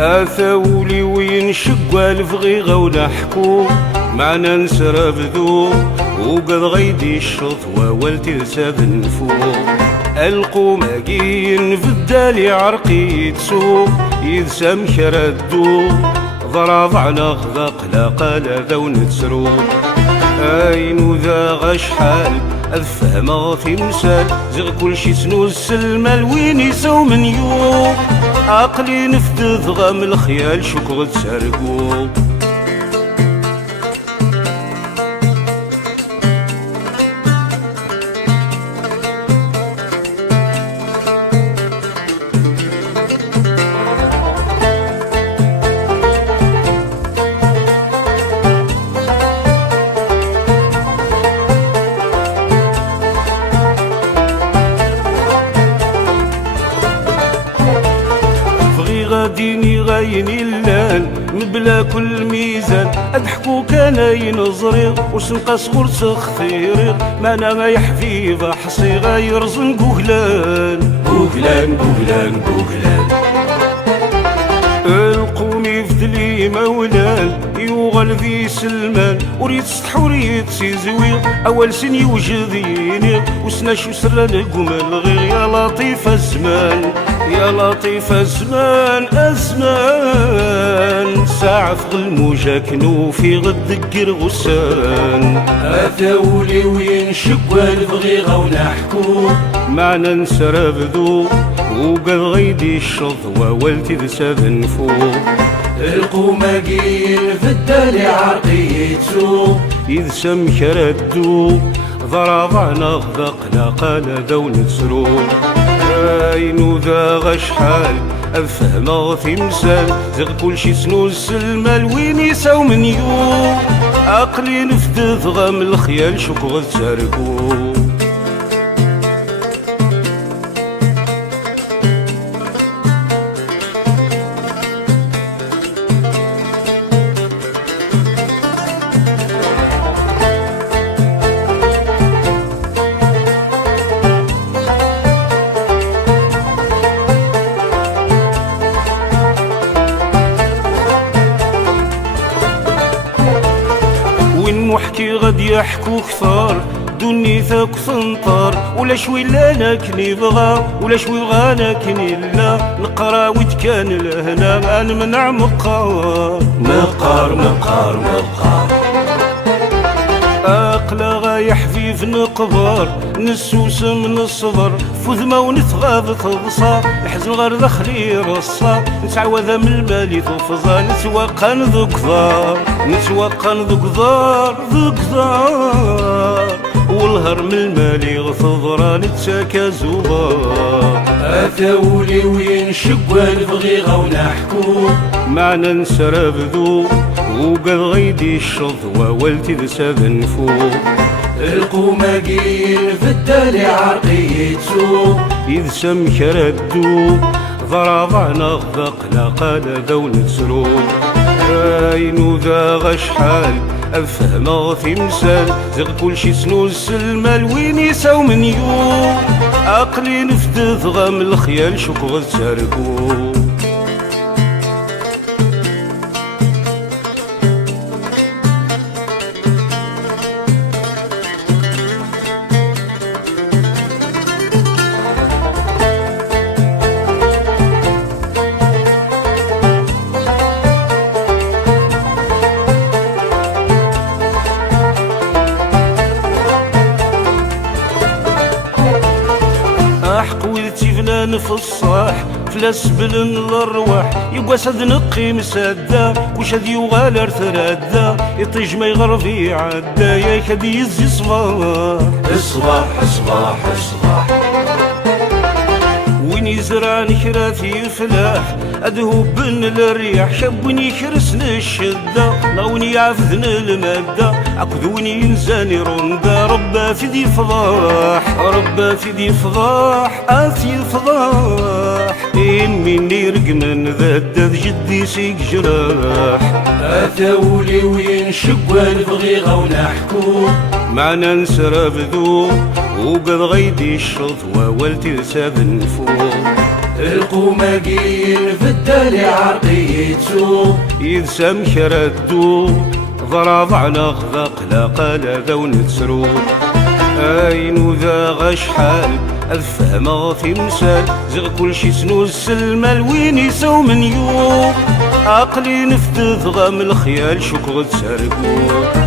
اثاولي وين شقوا الفغيغة ونحكو معنا نسرب ذو وقد غيدي الشطوة والتلساب نفوق القوماقين في الدالي عرقي تسوق يذسم كردو ضرب على غذاق لا قال ذو نتسروق اين ذا غشحال الفهم تمثال زغ كل شي سنو السلمة الوين يسو من يوم عقلي نفذ غام الخيال شكر تسرقو غاديني غايني اللان مبلا كل ميزان اضحكو كان ينظري وسنقى صغور تخثيري ما انا ما يحفي بحصي غاير زن قهلان قهلان قهلان قهلان القومي فدلي مولان يوغل ذي سلمان وريد سطح وريد سيزوي اول سن يوجديني وسنا شو سر نقوم الغير يا لطيف الزمان يا لطيف الزمان أزمان ساعة في الموجة كنو في غد غسان أثاولي وين شقوا الفغيغة ونحكو معنا نسرب ذو وقد غيدي الشظوة والتذساب نفوق القوماقين في الدالي عرقي تسوق يذسم كردو ضرب عنا غذقنا قال ذو نتسروق اين ذا غشحال الفهم تمثال زغ كل شي سنو السلمة الوين يساو من يوم عقلي نفذ غام الخيال شكر تسرقو وحكي غد يحكو كثار دوني ثاك ثنطار ولا شوي لا لكني بغى ولا شوي بغى لكني لا نقرا ويت كان لهنا انا منع مقار مقار مقار مقار اقلا غايح حفيف نقبر نسوس من الصبر فذمة ونتغاض تضصى الحزن غير دخلي رصا نتعوذ من المالي تفضى نتوقن ذو كثار نتوقن ذو كثار ذو كثار والهر من المالي غثضرا نتساكى زوبار اثاولي وين شقوا الفغيغة ونحكو معنا نسرب ذو وقد غيدي الشظوة والتذساب نفوق القوماقين في الدالي عرقي تسوق يذسم كردو ضرب عنا غذقنا قال ذو نتسروق اين ذا غشحال الفهم تمثال زغ كل شي سنو السلمة الوين يساو من يوم عقلي نفذ غام الخيال شكر تسرقو فلان في الصاح فلاس بلن الارواح يقاسد نقي مسادا وش هدي وغالر ثرادا يطيج ما يغرفي عدا يا كدي يزي صباح صباح صباح صباح وين يزرع نكراتي فلاح أدهو بن الرياح شابوني يكرسن الشدة نغوني يعفذن المادة عقدوني ينزاني روندا ربا في دي فضاح ربا في دي فضاح آتي فضاح مني رقمن ذا جدي سيك جراح أتاولي وين شقوا الفغيغة ونحكو معنا نسرب ذو وقد غيدي الشطوة والترساب نفوق القوماقين في الدالي عرقيتو يدسم كردو ضرب على غذاق لا قال ذا ونتسرو اين ذا غشحال الفهمة تمثال زغ كل شي سنو السلمة لوين يساو من يوم عقلي نفتذ غام الخيال شكغ تسرقو